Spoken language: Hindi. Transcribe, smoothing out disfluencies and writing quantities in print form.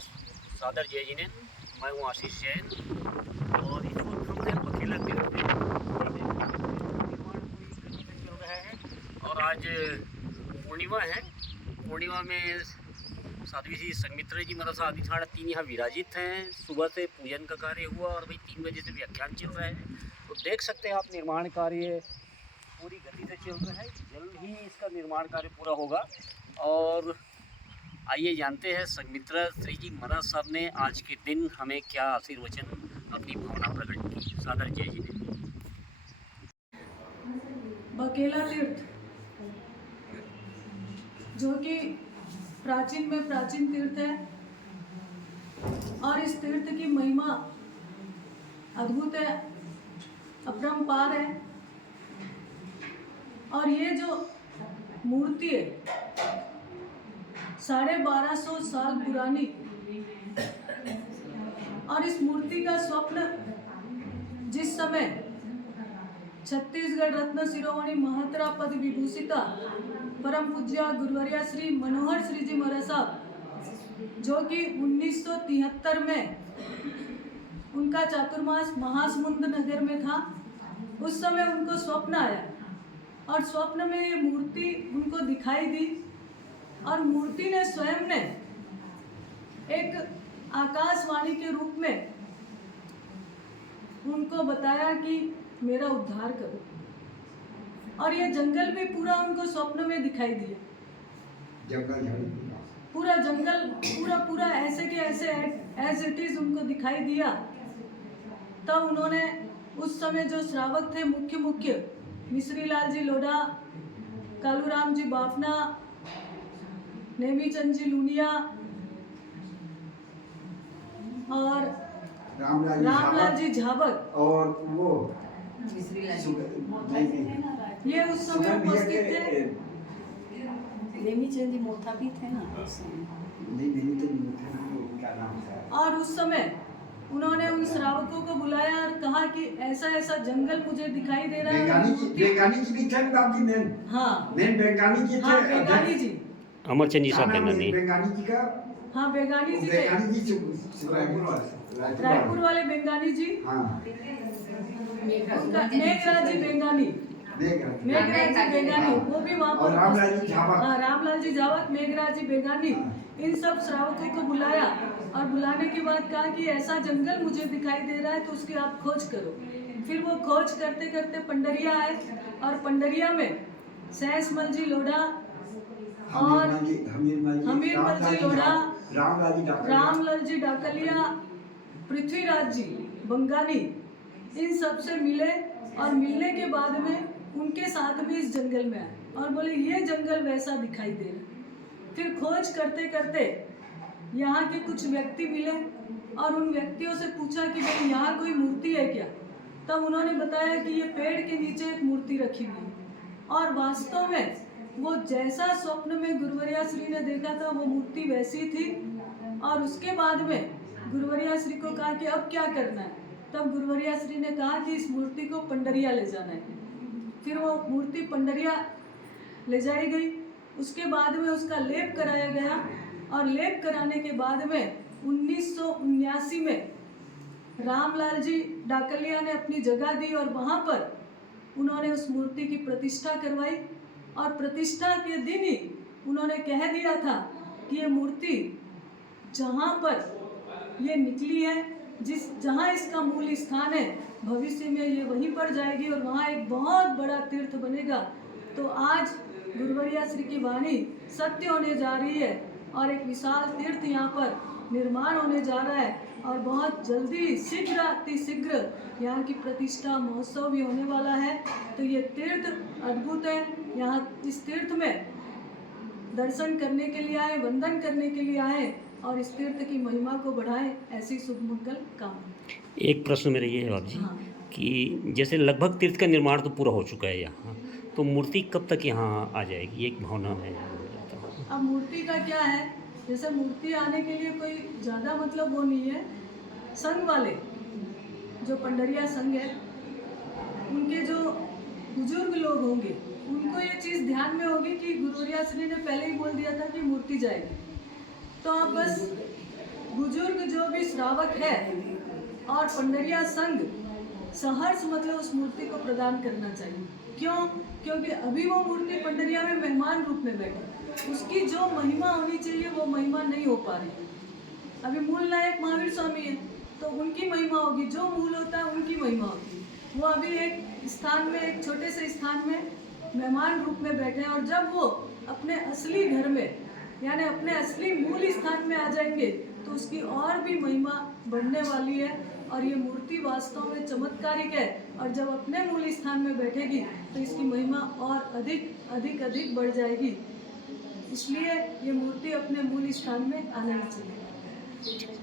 सादर जय जिनेन। मैं हूँ आशीष जैन और इस वक्त हम हैं बकेला तीर्थ में। निर्माण पूरी गति से चल रहा है और आज पूर्णिमा है। पूर्णिमा में साध्वी जी संगमित्रा जी महाराज आदि साढ़े 3 यहाँ विराजित हैं। सुबह से पूजन का कार्य हुआ और भाई 3 बजे से व्याख्यान चल रहा है। तो देख सकते हैं आप निर्माण कार्य पूरी गति से चल रहा है। जल्द ही इसका निर्माण कार्य पूरा होगा। और आइए जानते हैं संगमित्रा श्री जी महाराज साहब ने आज के दिन हमें क्या आशीर्वचन अपनी भावना प्रकट की। सादर जय जी ने। बकेला तीर्थ जो कि प्राचीन में प्राचीन तीर्थ है और इस तीर्थ की महिमा अद्भुत है, अपरंपार है। और ये जो मूर्ति है 1250 साल पुरानी, और इस मूर्ति का स्वप्न जिस समय छत्तीसगढ़ रत्न शिरोमणि महतरा पद विभूषिता परम पूज्य गुरुवर्या श्री मनोहर श्री जी महाराज साहब जो कि 1973 में उनका चातुर्मास महासमुंद नगर में था, उस समय उनको स्वप्न आया और स्वप्न में ये मूर्ति उनको दिखाई दी। और मूर्ति ने स्वयं ने एक आकाशवाणी के रूप में उनको बताया कि मेरा उद्धार करो। और ये जंगल भी पूरा उनको स्वप्न में दिखाई दिया। पूरा जंगल पूरा ऐसे के ऐसे एज इट इज उनको दिखाई दिया। तब उन्होंने उस समय जो श्रावक थे मुख्य मिश्री लाल जी लोढ़ा, कालूराम जी बाफना, नेमीचंद जी लूनिया और रामलाल जी झाबक और वो ये उस समय उपस्थित थे। नेमीचंद जी मोथा भी थे ना। और उस समय उन्होंने उन श्रावकों को बुलाया और कहा कि ऐसा ऐसा जंगल मुझे दिखाई दे रहा है। बेगानी जी भी थे नाम की नैन। हाँ बेगानी जी थे। हाँ बेगानी जी, अमरचंद जी साहब ने बेगानी जी का। हाँ बेगानी जी थे। बेगानी जी रायपुर वाले बेगानी जी। हाँ मेघराज जी बेगानी, मेघराज जी बेगानी वो भी वहाँ पर। रामलाल जी झाबक। हाँ रामलाल जी झाबक, मेघराज जी बेगानी, इन सब श्रावकों को बुलाया और बुलाने के बाद कहा कि ऐसा जंगल मुझे दिखाई दे रहा है तो उसकी आप खोज करो। फिर वो खोज करते करते पंडरिया आए और पंडरिया में सहसमल जी लोढ़ा और हमीरमल जी लोढ़ा, रामलाल जी डाकलिया, पृथ्वीराज जी बंगानी, इन सब से मिले। और मिलने के बाद में उनके साथ भी इस जंगल में आए और बोले ये जंगल वैसा दिखाई दे रहा। फिर खोज करते करते यहाँ के कुछ व्यक्ति मिले और उन व्यक्तियों से पूछा कि भाई यहाँ कोई मूर्ति है क्या। तब उन्होंने बताया कि ये पेड़ के नीचे एक मूर्ति रखी हुई है। और वास्तव में वो जैसा स्वप्न में गुरुवर्या श्री ने देखा था वो मूर्ति वैसी थी। और उसके बाद में गुरुवर्या श्री को कहा कि अब क्या करना है। तब गुरुवर्या श्री ने कहा कि इस मूर्ति को पंडरिया ले जाना है। फिर वो मूर्ति पंडरिया ले जाई गई। उसके बाद में उसका लेप कराया गया और लेप कराने के बाद में 1979 में रामलाल जी डाकलिया ने अपनी जगह दी और वहाँ पर उन्होंने उस मूर्ति की प्रतिष्ठा करवाई। और प्रतिष्ठा के दिन ही उन्होंने कह दिया था कि ये मूर्ति जहाँ पर ये निकली है, जहाँ इसका मूल स्थान है, भविष्य में ये वहीं पर जाएगी और वहाँ एक बहुत बड़ा तीर्थ बनेगा। तो आज गुरुवर्या श्री की वाणी सत्य होने जा रही है और एक विशाल तीर्थ यहाँ पर निर्माण होने जा रहा है। और बहुत जल्दी शीघ्र अतिशीघ्र यहाँ की प्रतिष्ठा महोत्सव भी होने वाला है। तो ये तीर्थ अद्भुत है। यहाँ इस तीर्थ में दर्शन करने के लिए आए, वंदन करने के लिए आए और इस तीर्थ की महिमा को बढ़ाएं, ऐसी शुभ मंगल कामना। एक प्रश्न मेरा ये है बाबू जी। हाँ। कि जैसे लगभग तीर्थ का निर्माण तो पूरा हो चुका है यहाँ, तो मूर्ति कब तक यहाँ आ जाएगी, एक भावना है। अब मूर्ति का क्या है, जैसे मूर्ति आने के लिए कोई ज़्यादा मतलब वो नहीं है। संघ वाले जो पंडरिया संघ है उनके जो बुजुर्ग लोग होंगे उनको ये चीज़ ध्यान में होगी कि गुरुवर्या श्री ने पहले ही बोल दिया था कि मूर्ति जाएगी। तो आप बस बुजुर्ग जो भी श्रावक है और पंडरिया संघ सहर्ष मतलब उस मूर्ति को प्रदान करना चाहिए। क्यों? क्योंकि अभी वो मूर्ति पंडरिया में मेहमान रूप में बैठी, उसकी जो महिमा होनी चाहिए वो महिमा नहीं हो पा रही। अभी मूल नायक महावीर स्वामी है तो उनकी महिमा होगी, जो मूल होता है उनकी महिमा होती है। वो अभी एक स्थान में, एक छोटे से स्थान में मेहमान रूप में बैठे हैं, और जब वो अपने असली घर में यानी अपने असली मूल स्थान में आ जाएंगे तो उसकी और भी महिमा बढ़ने वाली है। और ये मूर्ति वास्तव में चमत्कारिक है, और जब अपने मूल स्थान में बैठेगी तो इसकी महिमा और अधिक बढ़ जाएगी। इसलिए ये मूर्ति अपने मूल स्थान में आना चाहिए।